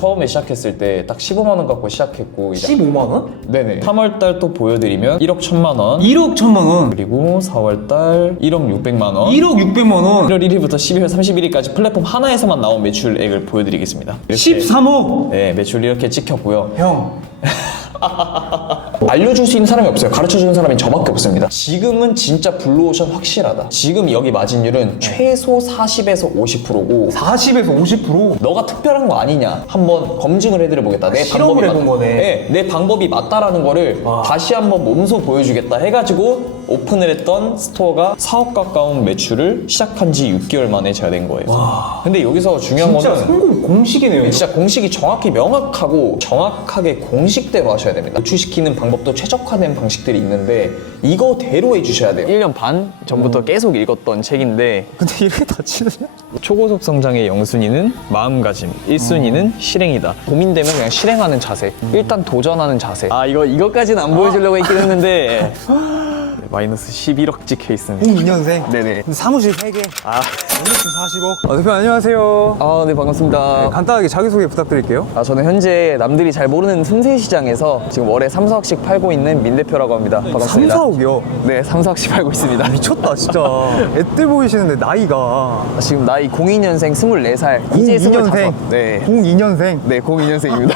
처음에 시작했을 때 딱 15만 원 갖고 시작했고 15만 원? 네네 3월달 또 보여드리면 1억 1천만 원 1억 1천만 원. 그리고 4월달 1억 600만 원 1억 600만 원. 1월 1일부터 12월 31일까지 플랫폼 하나에서만 나온 매출액을 보여드리겠습니다. 13억. 네, 매출 이렇게 찍혔고요. 형. 알려줄 수 있는 사람이 없어요. 가르쳐주는 사람이 저밖에 없습니다. 지금은 진짜 블루오션 확실하다. 지금 여기 마진율은 최소 40에서 50%고 40에서 50%? 너가 특별한 거 아니냐 한번 검증을 해드려보겠다. 내 실험을 해본 거네. 네, 내 방법이 맞다라는 거를 다시 한번 몸소 보여주겠다 해가지고 오픈을 했던 스토어가 4억 가까운 매출을 시작한 지 6개월 만에 제가 낸 거예요. 근데 여기서 중요한 진짜 거는 성공 공식이네요. 진짜 공식이 정확히 명확하고 정확하게 공식대로 하셔야 됩니다. 노출시키는 방법도 최적화된 방식들이 있는데 이거대로 해주셔야 돼요. 1년 반 전부터 계속 읽었던 책인데 근데 이렇게 다치느냐? 초고속 성장의 0순위는 마음가짐, 1순위는 실행이다. 고민되면 그냥 실행하는 자세, 일단 도전하는 자세. 아 이거까지는 안 보여주려고 했긴 했는데 마이너스 11억 찍혀 있습니다. 02년생. 네네. 사무실 3개. 연매출 40억. 대표 안녕하세요. 아, 네, 반갑습니다. 간단하게 자기소개 부탁드릴게요. 저는 현재 남들이 잘 모르는 틈새 시장에서 지금 월에 3, 4억씩 팔고 있는 민 대표라고 합니다. 3, 반갑습니다. 4억이요? 네, 3, 4억씩 팔고 있습니다. 미쳤다 진짜. 애들 보이시는데 나이가 지금 나이 02년생 24살. 이제 25. 02년생. 네. 02년생. 네, 02년생입니다.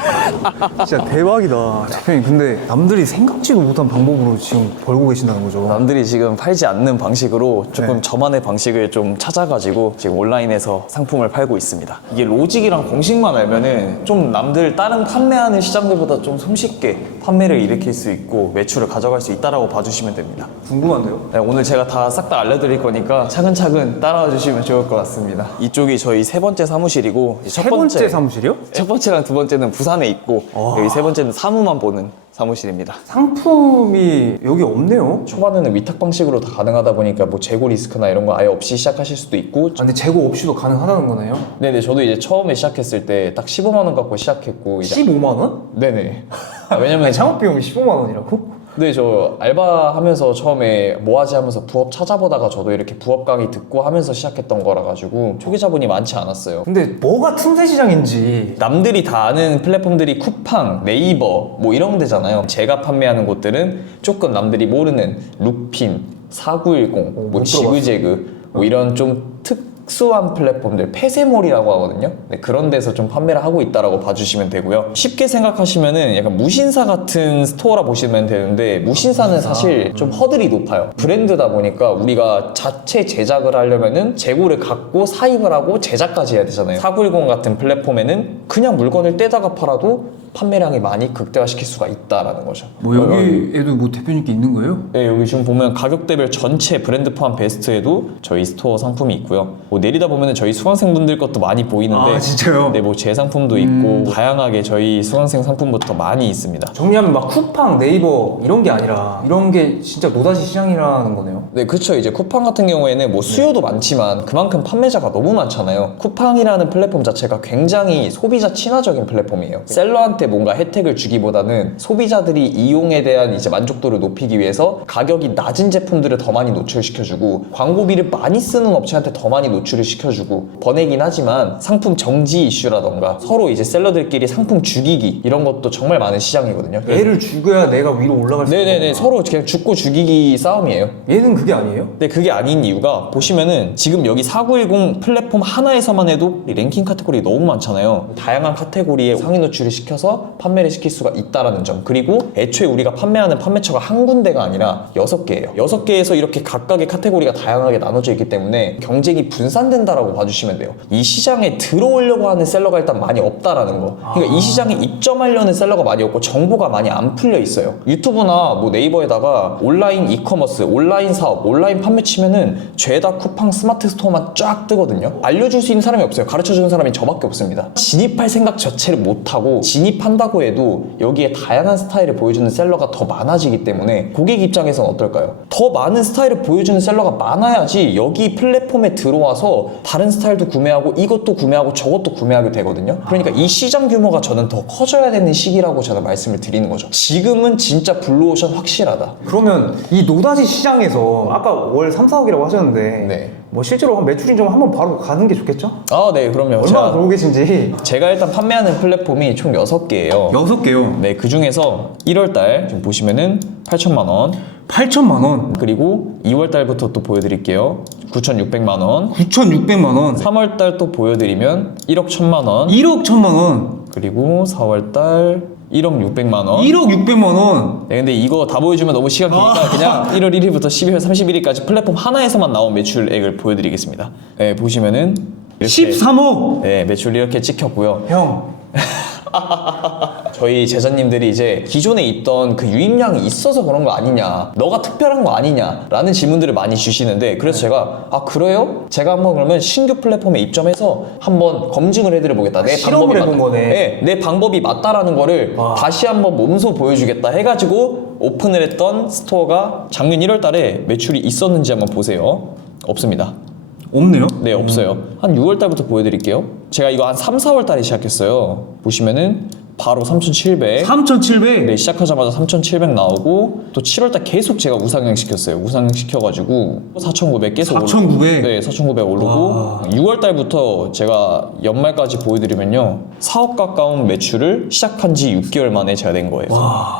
진짜 대박이다. 대표님 근데 남들이 생각지도 못한 방법으로 지금 벌고 계신다는 거죠. 남들이 지금 팔지 않는 방식으로 조금 네. 저만의 방식을 좀 찾아가지고 지금 온라인에서 상품을 팔고 있습니다. 이게 로직이랑 공식만 알면은 좀 남들 다른 판매하는 시장들보다 좀 손쉽게 판매를 일으킬 수 있고 매출을 가져갈 수 있다라고 봐주시면 됩니다. 궁금한데요? 네, 오늘 제가 다 싹 다 알려드릴 거니까 차근차근 따라와 주시면 좋을 것 같습니다. 이쪽이 저희 세 번째 사무실이고 세 번째 사무실이요? 첫 번째랑 두 번째는 부산에 있고 여기 세 번째는 사무만 보는 사무실입니다. 상품이 여기 없네요. 초반에는 위탁 방식으로 다 가능하다 보니까 뭐 재고 리스크나 이런 거 아예 없이 시작하실 수도 있고 근데 재고 없이도 가능하다는 거네요. 네네 저도 이제 처음에 시작했을 때 딱 15만 원 갖고 시작했고 이제 15만 원? 네네 왜냐면 창업 비용이 15만 원이라고? 네, 저 알바하면서 처음에 뭐 하지 하면서 부업 찾아보다가 저도 이렇게 부업 강의 듣고 하면서 시작했던 거라 가지고 초기 자본이 많지 않았어요. 근데 뭐가 틈새 시장인지 남들이 다 아는 플랫폼들이 쿠팡, 네이버 뭐 이런 데잖아요. 제가 판매하는 곳들은 조금 남들이 모르는 루핀, 4910, 뭐 못 지그재그 뭐 이런 좀 특수한 플랫폼들, 폐쇄몰이라고 하거든요. 네, 그런 데서 좀 판매를 하고 있다라고 봐주시면 되고요. 쉽게 생각하시면은 약간 무신사 같은 스토어라 보시면 되는데 무신사는 사실 좀 허들이 높아요. 브랜드다 보니까 우리가 자체 제작을 하려면은 재고를 갖고 사입을 하고 제작까지 해야 되잖아요. 4910 같은 플랫폼에는 그냥 물건을 떼다가 팔아도 판매량이 많이 극대화시킬 수가 있다라는 거죠. 뭐 여기에도 뭐 대표님께 있는 거예요? 네, 여기 지금 보면 가격대별 전체 브랜드 포함 베스트에도 저희 스토어 상품이 있고요. 뭐 내리다 보면 저희 수강생분들 것도 많이 보이는데 아, 진짜요? 네, 뭐 제 상품도 있고 다양하게 저희 수강생 상품부터 많이 있습니다. 정리하면 막 쿠팡, 네이버 이런 게 아니라 이런 게 진짜 노다지 시장이라는 거네요. 네, 그렇죠. 이제 쿠팡 같은 경우에는 뭐 수요도 많지만 그만큼 판매자가 너무 많잖아요. 쿠팡이라는 플랫폼 자체가 굉장히 소비자 친화적인 플랫폼이에요. 셀러한테 뭔가 혜택을 주기보다는 소비자들이 이용에 대한 이제 만족도를 높이기 위해서 가격이 낮은 제품들을 더 많이 노출시켜주고 광고비를 많이 쓰는 업체한테 더 많이 노출을 시켜주고 번외긴 하지만 상품 정지 이슈라던가 서로 이제 셀러들끼리 상품 죽이기 이런 것도 정말 많은 시장이거든요. 얘를 죽여야 내가 위로 올라갈 수 있는 네네네 서로 그냥 죽고 죽이기 싸움이에요. 얘는 그게 아니에요? 근데 그게 아닌 이유가 보시면은 지금 여기 4910 플랫폼 하나에서만 해도 랭킹 카테고리 너무 많잖아요. 다양한 카테고리에 상위 노출을 시켜서 판매를 시킬 수가 있다라는 점. 그리고 애초에 우리가 판매하는 판매처가 한 군데가 아니라 6개예요. 6개에서 이렇게 각각의 카테고리가 다양하게 나눠져 있기 때문에 경쟁이 분산된다라고 봐주시면 돼요. 이 시장에 들어오려고 하는 셀러가 일단 많이 없다라는 거. 그러니까 이 시장에 입점하려는 셀러가 많이 없고 정보가 많이 안 풀려 있어요. 유튜브나 뭐 네이버에다가 온라인 이커머스, 온라인 사업, 온라인 판매 치면은 죄다 쿠팡 스마트 스토어만 쫙 뜨거든요. 알려줄 수 있는 사람이 없어요. 가르쳐주는 사람이 저밖에 없습니다. 진입할 생각 자체를 못하고 진입한다고 해도 여기에 다양한 스타일을 보여주는 셀러가 더 많아지기 때문에 고객 입장에서는 어떨까요? 더 많은 스타일을 보여주는 셀러가 많아야지 여기 플랫폼에 들어와서 다른 스타일도 구매하고 이것도 구매하고 저것도 구매하게 되거든요. 그러니까 이 시장 규모가 저는 더 커져야 되는 시기라고 저는 말씀을 드리는 거죠. 지금은 진짜 블루오션 확실하다. 그러면 이 노다지 시장에서 아까 월 3, 4억이라고 하셨는데 네. 뭐 실제로 한 매출이 좀 한번 바로 가는 게 좋겠죠? 아, 네, 그럼요. 얼마나 들어오 계신지. 제가 일단 판매하는 플랫폼이 총 6개예요. 6개요. 네, 그 중에서 1월달 지금 보시면은 8천만 원, 8천만 원, 그리고 2월달부터 또 보여드릴게요. 9,600만 원, 9,600만 원, 3월달 또 보여드리면 1억 1천만 원, 1억 1천만 원, 그리고 4월달 1억 600만 원. 1억 600만 원. 네, 근데 이거 다 보여주면 너무 시간 기니까 그냥 1월 1일부터 12월 31일까지 플랫폼 하나에서만 나온 매출액을 보여드리겠습니다. 네, 보시면은 이렇게 13억. 네, 매출 이렇게 찍혔고요. 형, 저희 제자님들이 이제 기존에 있던 그 유입량이 있어서 그런 거 아니냐, 너가 특별한 거 아니냐 라는 질문들을 많이 주시는데, 그래서 제가 아 그래요? 제가 한번 그러면 신규 플랫폼에 입점해서 한번 검증을 해드려 보겠다. 내 실험을 방법이 해본 맞다. 거네. 네, 내 방법이 맞다라는 거를 다시 한번 몸소 보여주겠다 해가지고 오픈을 했던 스토어가 작년 1월 달에 매출이 있었는지 한번 보세요. 없습니다. 없네요. 네, 없어요. 한 6월 달부터 보여드릴게요. 제가 이거 한 3, 4월 달에 시작했어요. 보시면은 바로 3,700. 3,700. 네, 시작하자마자 3,700 나오고 또 7월달 계속 제가 우상향 시켰어요. 우상향 시켜가지고 4,900 계속 4,900. 네, 4,900 오르고 6월달부터 제가 연말까지 보여드리면요 4억 가까운 매출을 시작한 지 6개월 만에 제가 낸 거예요.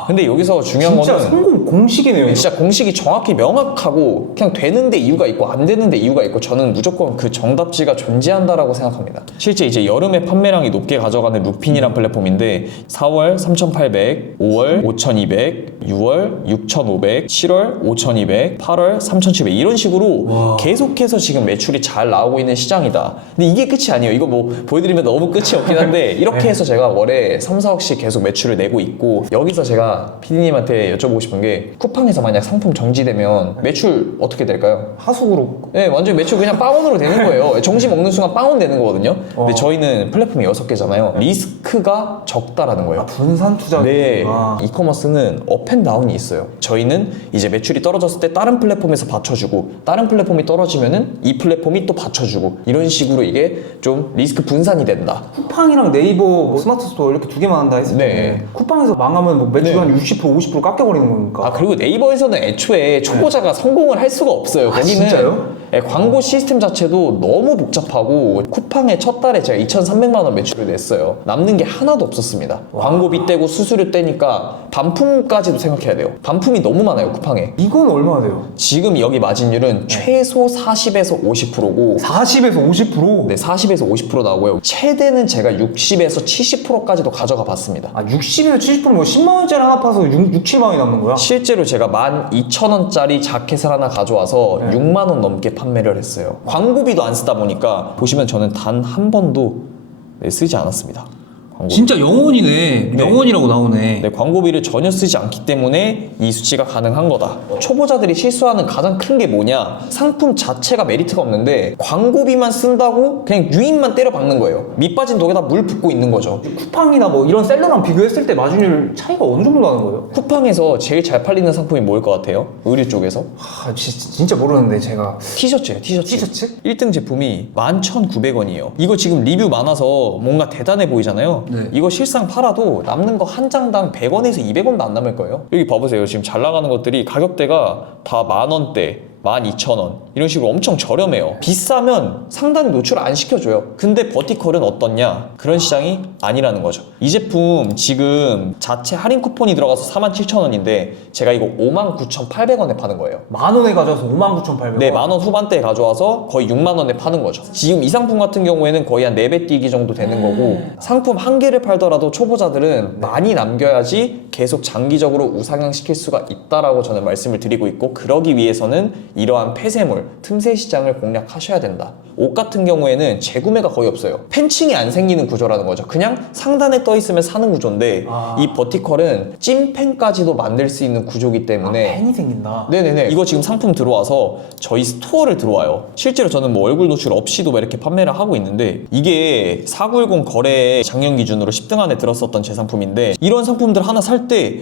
근데 여기서 중요한 진짜 거는 성공 공식이네요. 진짜 공식이 정확히 명확하고 그냥 되는데 이유가 있고 안 되는데 이유가 있고, 저는 무조건 그 정답지가 존재한다라고 생각합니다. 실제 이제 여름에 판매량이 높게 가져가는 루핀이란 플랫폼인데 4월 3,800, 5월 5,200, 6월 6,500, 7월 5,200, 8월 3,700 이런 식으로 계속해서 지금 매출이 잘 나오고 있는 시장이다. 근데 이게 끝이 아니에요. 이거 뭐 보여드리면 너무 끝이 없긴 한데 이렇게 해서 제가 월에 3, 4억씩 계속 매출을 내고 있고, 여기서 제가 PD님한테 여쭤보고 싶은 게 쿠팡에서 만약 상품 정지되면 매출 어떻게 될까요? 하수구로. 네, 완전 매출 그냥 빵원으로 되는 거예요. 정지 먹는 순간 빵원 되는 거거든요. 근데 저희는 플랫폼이 6개잖아요. 리스크가 적다라는 거예요. 분산 투자. 네, 이커머스는 업앤다운이 있어요. 저희는 이제 매출이 떨어졌을 때 다른 플랫폼에서 받쳐주고, 다른 플랫폼이 떨어지면은 이 플랫폼이 또 받쳐주고, 이런 식으로 이게 좀 리스크 분산이 된다. 쿠팡이랑 네이버 뭐 스마트 스토어 이렇게 두 개만 한다 했을 때 네. 쿠팡에서 망하면 뭐 매출 네. 한 60%, 50% 깎여버리는 겁니까? 아, 그리고 네이버에서는 애초에 초보자가 성공을 할 수가 없어요. 거기는 진짜요? 예, 광고 시스템 자체도 너무 복잡하고, 쿠팡에 첫 달에 제가 2,300만 원 매출을 냈어요. 남는 게 하나도 없었습니다. 광고비 떼고 수수료 떼니까 반품까지도 생각해야 돼요. 반품이 너무 많아요, 쿠팡에. 이건 얼마나 돼요? 지금 여기 마진율은 최소 40에서 50%고 40에서 50%? 네, 40에서 50% 나오고요. 최대는 제가 60에서 70%까지도 가져가 봤습니다. 아 60에서 70%면 뭐 10만원짜리 하나 파서 6, 7만원이 남는 거야? 실제로 제가 12,000원짜리 자켓을 하나 가져와서 6만 원 넘게 판매를 했어요. 광고비도 안 쓰다 보니까 보시면 저는 단 한 번도 쓰지 않았습니다. 광고비. 진짜 영원이네. 네. 영원이라고 나오네. 네, 광고비를 전혀 쓰지 않기 때문에 이 수치가 가능한 거다. 초보자들이 실수하는 가장 큰 게 뭐냐? 상품 자체가 메리트가 없는데 광고비만 쓴다고 그냥 유입만 때려 박는 거예요. 밑 빠진 독에다 물 붓고 있는 거죠. 쿠팡이나 뭐 이런 셀러랑 비교했을 때 마진율 차이가 어느 정도 나는 거예요? 쿠팡에서 제일 잘 팔리는 상품이 뭐일 것 같아요? 의류 쪽에서? 아 진짜 모르는데 제가. 티셔츠예요, 티셔츠. 티셔츠? 1등 제품이 11,900원이에요. 이거 지금 리뷰 많아서 뭔가 대단해 보이잖아요. 네. 이거 실상 팔아도 남는 거 한 장당 100원에서 200원도 안 남을 거예요. 여기 봐보세요. 지금 잘 나가는 것들이 가격대가 다 10,000원대, 12,000원 이런 식으로 엄청 저렴해요. 비싸면 상단에 노출 안 시켜줘요. 근데 버티컬은 어떻냐? 그런 시장이 아니라는 거죠. 이 제품 지금 자체 할인 쿠폰이 들어가서 47,000원인데 제가 이거 59,800원에 파는 거예요. 만원에 가져와서 59,800원? 네, 만원 후반대에 가져와서 거의 6만 원에 파는 거죠. 지금 이 상품 같은 경우에는 거의 한 4배 뛰기 정도 되는 거고, 상품 한 개를 팔더라도 초보자들은 많이 남겨야지 계속 장기적으로 우상향 시킬 수가 있다라고 저는 말씀을 드리고 있고, 그러기 위해서는 이러한 폐쇄물, 틈새 시장을 공략하셔야 된다. 옷 같은 경우에는 재구매가 거의 없어요. 팬층이 안 생기는 구조라는 거죠. 그냥 상단에 떠 있으면 사는 구조인데 이 버티컬은 찐팬까지도 만들 수 있는 구조이기 때문에 팬이 생긴다. 네네네. 이거 지금 상품 들어와서 저희 스토어를 들어와요. 실제로 저는 뭐 얼굴 노출 없이도 막 이렇게 판매를 하고 있는데, 이게 4910 거래에 작년 기준으로 10등 안에 들었었던 제 상품인데, 이런 상품들 하나 살 때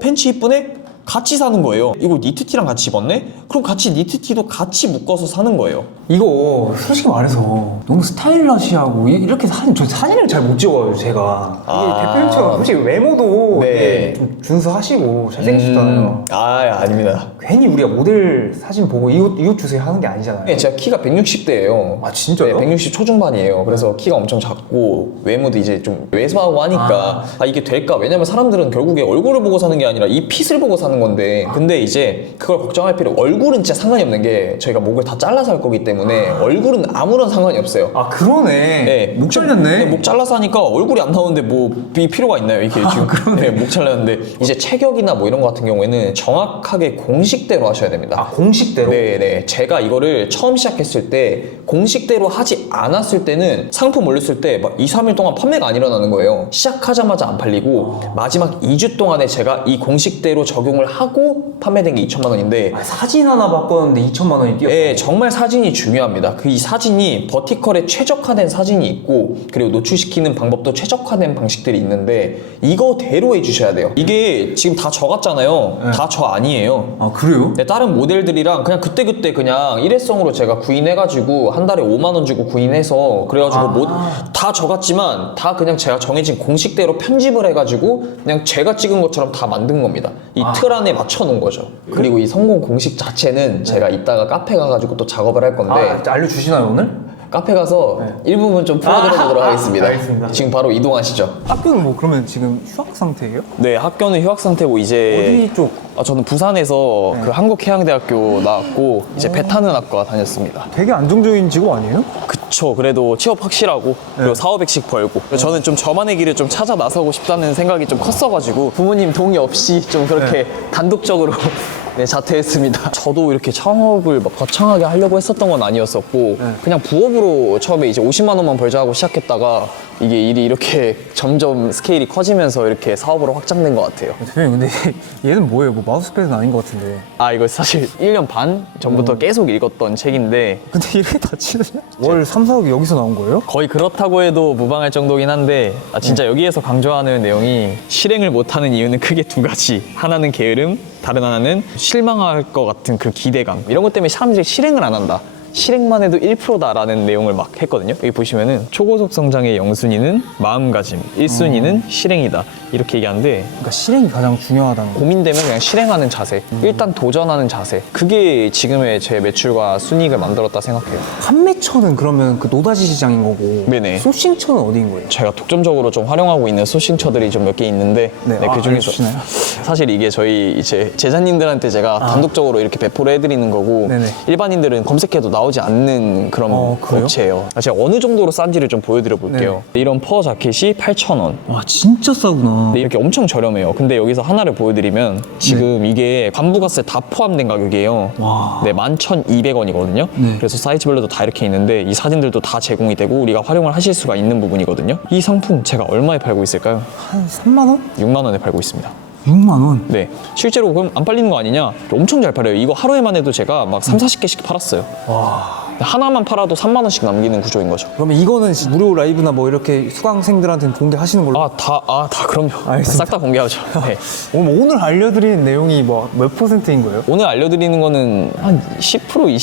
팬츠 이쁘네? 같이 사는 거예요. 이거 니트티랑 같이 입었네? 그럼 같이 니트티도 같이 묶어서 사는 거예요. 이거 솔직히 말해서 너무 스타일러시하고 이렇게 저 사진을 잘 못 찍어요 제가. 이게 대표님처럼 솔직히 외모도 네. 이게 좀 준수하시고 잘생기셨잖아요. 아닙니다. 괜히 우리가 모델 사진 보고 이 옷 주세요 하는 게 아니잖아요. 네, 제가 키가 160대예요. 아 진짜요? 네, 160 초중반이에요. 그래서 키가 엄청 작고 외모도 이제 좀 왜소하고 하니까 이게 될까? 왜냐면 사람들은 결국에 얼굴을 보고 사는 게 아니라 이 핏을 보고 사는 건데 근데 이제 그걸 걱정할 필요 얼굴은 진짜 상관이 없는 게 저희가 목을 다 잘라서 할 거기 때문에 얼굴은 아무런 상관이 없어요. 아 그러네. 네, 목 잘렸네. 네, 목 잘라서 하니까 얼굴이 안 나오는데 뭐 필요가 있나요 이게 지금? 네, 목 잘랐는데 이제 체격이나 뭐 이런 거 같은 경우에는 정확하게 공식대로 하셔야 됩니다. 아 공식대로? 네네. 제가 이거를 처음 시작했을 때 공식대로 하지 않았을 때는 상품 올렸을 때 막 2, 3일 동안 판매가 안 일어나는 거예요. 시작하자마자 안 팔리고 마지막 2주 동안에 제가 이 공식대로 적용을 하고 판매된 게 2천만 원인데 아, 사진 하나 바꿨는데 2천만 원이 뛰었어. 네, 정말 사진이 중요합니다. 그 이 사진이 버티컬에 최적화된 사진이 있고 그리고 노출시키는 방법도 최적화된 방식들이 있는데 이거대로 해주셔야 돼요. 이게 지금 다 저 같잖아요. 네. 다 저 아니에요. 아 그래요? 네, 다른 모델들이랑 그냥 그때그때 그냥 일회성으로 제가 구인해가지고 한 달에 5만 원 주고 구인해서 그래가지고 다 저 같지만 다 그냥 제가 정해진 공식대로 편집을 해가지고 그냥 제가 찍은 것처럼 다 만든 겁니다. 이 틀 안에 맞춰 놓은 거죠. 그리고 이 성공 공식 자체는 제가 이따가 카페 가가지고 또 작업을 할 건데 알려주시나요 오늘? 카페 가서 일부분 좀 풀어드려보도록 하겠습니다. 알겠습니다. 지금 바로 이동하시죠. 학교는 뭐 그러면 지금 휴학 상태예요? 네, 학교는 휴학 상태고 이제 어디 쪽? 저는 부산에서 그 한국해양대학교 나왔고 이제 배 타는 학과 다녔습니다. 되게 안정적인 직업 아니에요? 그쵸. 그래도 취업 확실하고 그리고 4,500씩 벌고 저는 좀 저만의 길을 좀 찾아 나서고 싶다는 생각이 좀 컸어가지고 부모님 동의 없이 좀 그렇게 단독적으로 네, 자퇴했습니다. 저도 이렇게 창업을 막 거창하게 하려고 했었던 건 아니었었고 그냥 부업으로 처음에 이제 50만 원만 벌자 하고 시작했다가 이게 일이 이렇게 점점 스케일이 커지면서 이렇게 사업으로 확장된 것 같아요. 대표님 근데 얘는 뭐예요? 뭐 마우스패드는 아닌 것 같은데. 이거 사실 1년 반 전부터 계속 읽었던 책인데 근데 이렇게 다 치느냐? 월 3, 4억이 여기서 나온 거예요? 거의 그렇다고 해도 무방할 정도긴 한데 진짜 여기에서 강조하는 내용이 실행을 못하는 이유는 크게 두 가지. 하나는 게으름, 다른 하나는 실망할 것 같은 그 기대감. 이런 것 때문에 사람들이 실행을 안 한다. 실행만 해도 1%다라는 내용을 막 했거든요. 여기 보시면은 초고속 성장의 0순위는 마음가짐, 1순위는 실행이다. 이렇게 얘기하는데 그러니까 실행이 가장 중요하다는 거. 고민되면 그냥 실행하는 자세, 일단 도전하는 자세. 그게 지금의 제 매출과 순이익을 만들었다 생각해요. 판매처는 그러면 그 노다지 시장인 거고 네네. 소싱처는 어디인 거예요? 제가 독점적으로 좀 활용하고 있는 소싱처들이 좀 몇 개 있는데 네, 그 중에서 알려주시나요? 사실 이게 저희 이제 제자님들한테 제가 단독적으로 이렇게 배포를 해드리는 거고 네네. 일반인들은 검색해도 나오지 않는 그런 그래요? 업체예요. 제가 어느 정도로 싼지를 좀 보여드려 볼게요. 이런 퍼 자켓이 8,000원. 와 진짜 싸구나. 근데 이렇게 엄청 저렴해요. 근데 여기서 하나를 보여드리면 지금 이게 관부가세 다 포함된 가격이에요. 와. 네, 11,200원이거든요. 네. 그래서 사이즈별로도 다 이렇게 있는데 이 사진들도 다 제공이 되고 우리가 활용을 하실 수가 있는 부분이거든요. 이 상품 제가 얼마에 팔고 있을까요? 한 3만 원? 6만 원에 팔고 있습니다. 6만 원? 네, 실제로 그럼 안 팔리는 거 아니냐? 엄청 잘 팔려요. 이거 하루에만 해도 제가 막 3, 40개씩 팔았어요. 와. 하나만 팔아도 3만 원씩 남기는 구조인 거죠. 그러면 이거는 무료 라이브나 뭐 이렇게 수강생들한테는 공개하시는 걸로? 다 그럼요. 알겠습니다. 싹 다 공개하죠. 네. 오늘 알려드리는 내용이 뭐 몇 %인 거예요? 오늘 알려드리는 거는 한 10%, 20%?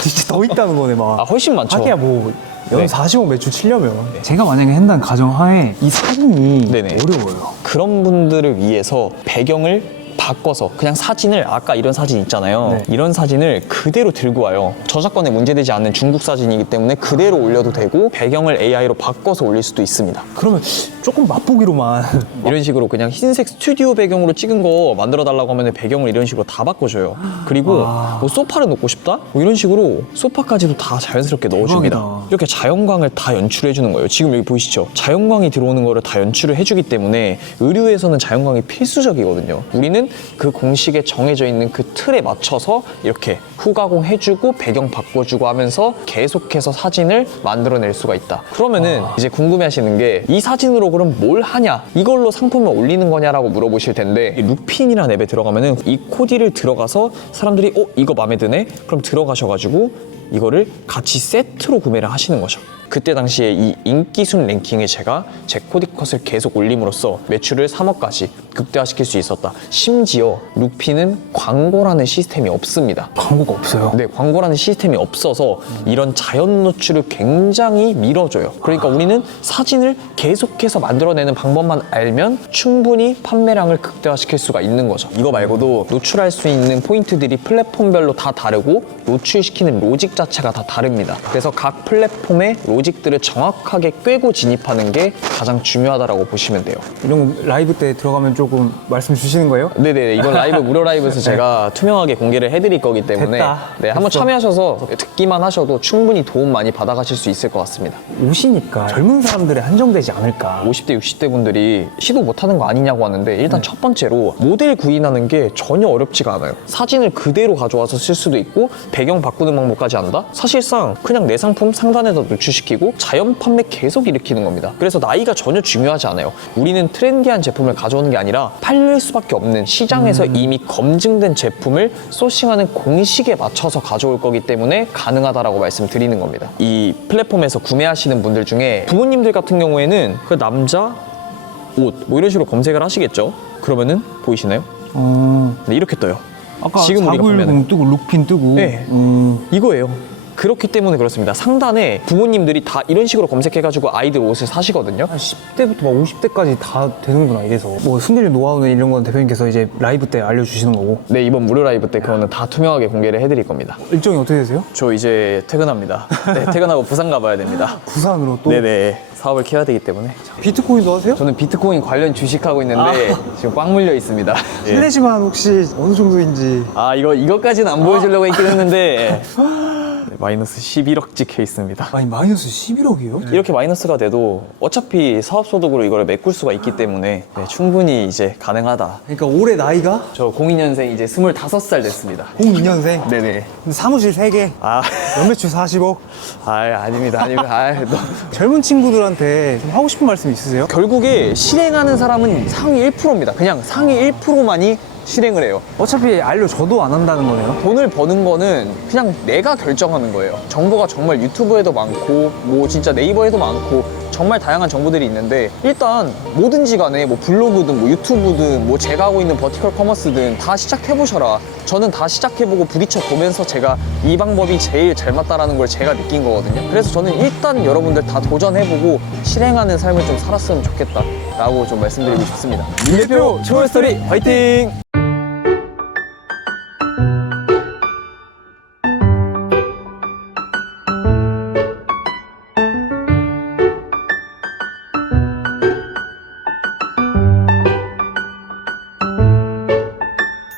진짜 더 있다는 거네 막. 훨씬 많죠. 하기야 뭐 연 네. 40억 매출 치려면 제가 만약에 한다는 가정하에 이 사진이 네네. 어려워요. 그런 분들을 위해서 배경을 바꿔서 그냥 사진을 아까 이런 사진 있잖아요. 네. 이런 사진을 그대로 들고 와요. 저작권에 문제되지 않는 중국 사진이기 때문에 그대로 올려도 되고 배경을 AI로 바꿔서 올릴 수도 있습니다. 그러면 조금 맛보기로만 이런 식으로 그냥 흰색 스튜디오 배경으로 찍은 거 만들어 달라고 하면 배경을 이런 식으로 다 바꿔줘요. 그리고 뭐 소파를 놓고 싶다? 뭐 이런 식으로 소파까지도 다 자연스럽게 넣어줍니다. 대박이다. 이렇게 자연광을 다 연출해 주는 거예요. 지금 여기 보이시죠? 자연광이 들어오는 거를 다 연출을 해주기 때문에 의류에서는 자연광이 필수적이거든요. 우리는 그 공식에 정해져 있는 그 틀에 맞춰서 이렇게 후가공 해주고 배경 바꿔주고 하면서 계속해서 사진을 만들어낼 수가 있다. 그러면은 이제 궁금해하시는 게 이 사진으로 그럼 뭘 하냐? 이걸로 상품을 올리는 거냐라고 물어보실 텐데 이 루핀이라는 앱에 들어가면은 이 코디를 들어가서 사람들이 이거 마음에 드네? 그럼 들어가셔가지고 이거를 같이 세트로 구매를 하시는 거죠. 그때 당시에 이 인기순 랭킹에 제가 제 코디컷을 계속 올림으로써 매출을 3억까지 극대화시킬 수 있었다. 심지어 루피는 광고라는 시스템이 없습니다. 광고가 없어요. 네, 광고라는 시스템이 없어서 이런 자연 노출을 굉장히 밀어줘요. 그러니까 우리는 사진을 계속해서 만들어내는 방법만 알면 충분히 판매량을 극대화시킬 수가 있는 거죠. 이거 말고도 노출할 수 있는 포인트들이 플랫폼별로 다 다르고 노출시키는 로직 자체가 다 다릅니다. 그래서 각 플랫폼의 로직들을 정확하게 꿰고 진입하는 게 가장 중요하다고 보시면 돼요. 이런 거 라이브 때 들어가면 조금 말씀 주시는 거예요? 네네, 이건 라이브 무료 라이브에서 제가 투명하게 공개를 해드릴 거기 때문에 됐다. 네, 한번 됐어. 참여하셔서 듣기만 하셔도 충분히 도움 많이 받아가실 수 있을 것 같습니다. 옷이니까 젊은 사람들에 한정되지 않을까. 50대, 60대 분들이 시도 못하는 거 아니냐고 하는데 일단 첫 번째로 모델 구인하는 게 전혀 어렵지가 않아요. 사진을 그대로 가져와서 쓸 수도 있고 배경 바꾸는 방법까지 한다? 사실상 그냥 내 상품 상단에다 노출시키고 자연 판매 계속 일으키는 겁니다. 그래서 나이가 전혀 중요하지 않아요. 우리는 트렌디한 제품을 가져오는 게 아니라 팔릴 수밖에 없는 시장에서 이미 검증된 제품을 소싱하는 공식에 맞춰서 가져올 거기 때문에 가능하다라고 말씀드리는 겁니다. 이 플랫폼에서 구매하시는 분들 중에 부모님들 같은 경우에는 그 남자 옷 뭐 이런 식으로 검색을 하시겠죠? 그러면은 보이시나요? 네, 이렇게 떠요. 아까 지금 우리가 4910 보면은 뜨고 룩핀 뜨고. 네. 이거예요. 그렇기 때문에 그렇습니다. 상단에 부모님들이 다 이런 식으로 검색해가지고 아이들 옷을 사시거든요. 한 10대부터 막 50대까지 다 되는구나 이래서. 뭐 손질 노하우는 이런 건 대표님께서 이제 라이브 때 알려주시는 거고. 네, 이번 무료 라이브 때 그거는 다 투명하게 공개를 해드릴 겁니다. 일정이 어떻게 되세요? 저 이제 퇴근합니다. 네, 퇴근하고 부산 가봐야 됩니다. 부산으로 또. 네네, 사업을 키워야 되기 때문에. 비트코인도 하세요? 저는 비트코인 관련 주식하고 있는데 지금 꽉 물려 있습니다. 예. 실례지만 혹시 어느 정도인지. 아, 이거까지는 안 보여주려고 했긴 했는데 네, 마이너스 11억 찍혀 있습니다. 아니 마이너스 11억이요? 이렇게 마이너스가 돼도 어차피 사업소득으로 이거를 메꿀 수가 있기 때문에 네, 충분히 이제 가능하다. 그러니까 올해 나이가 저 02년생 이제 25살 됐습니다. 02년생. 네네. 사무실 3개. 아, 연매출 40억. 아닙니다. 젊은 친구들한테 좀 하고 싶은 말씀 있으세요? 결국에 실행하는 사람은 상위 1%입니다. 그냥 상위 1%만이 실행을 해요. 어차피 알려줘도 안 한다는 거네요. 돈을 버는 거는 그냥 내가 결정하는 거예요. 정보가 정말 유튜브에도 많고 뭐 진짜 네이버에도 많고 정말 다양한 정보들이 있는데 일단 뭐든지 간에 뭐 블로그든 뭐 유튜브든 뭐 제가 하고 있는 버티컬 커머스든 다 시작해보셔라. 저는 다 시작해보고 부딪혀 보면서 제가 이 방법이 제일 잘 맞다라는 걸 제가 느낀 거거든요. 그래서 저는 일단 여러분들 다 도전해보고 실행하는 삶을 좀 살았으면 좋겠다 라고 좀 말씀드리고 싶습니다. 민 대표 초월 스토리 화이팅!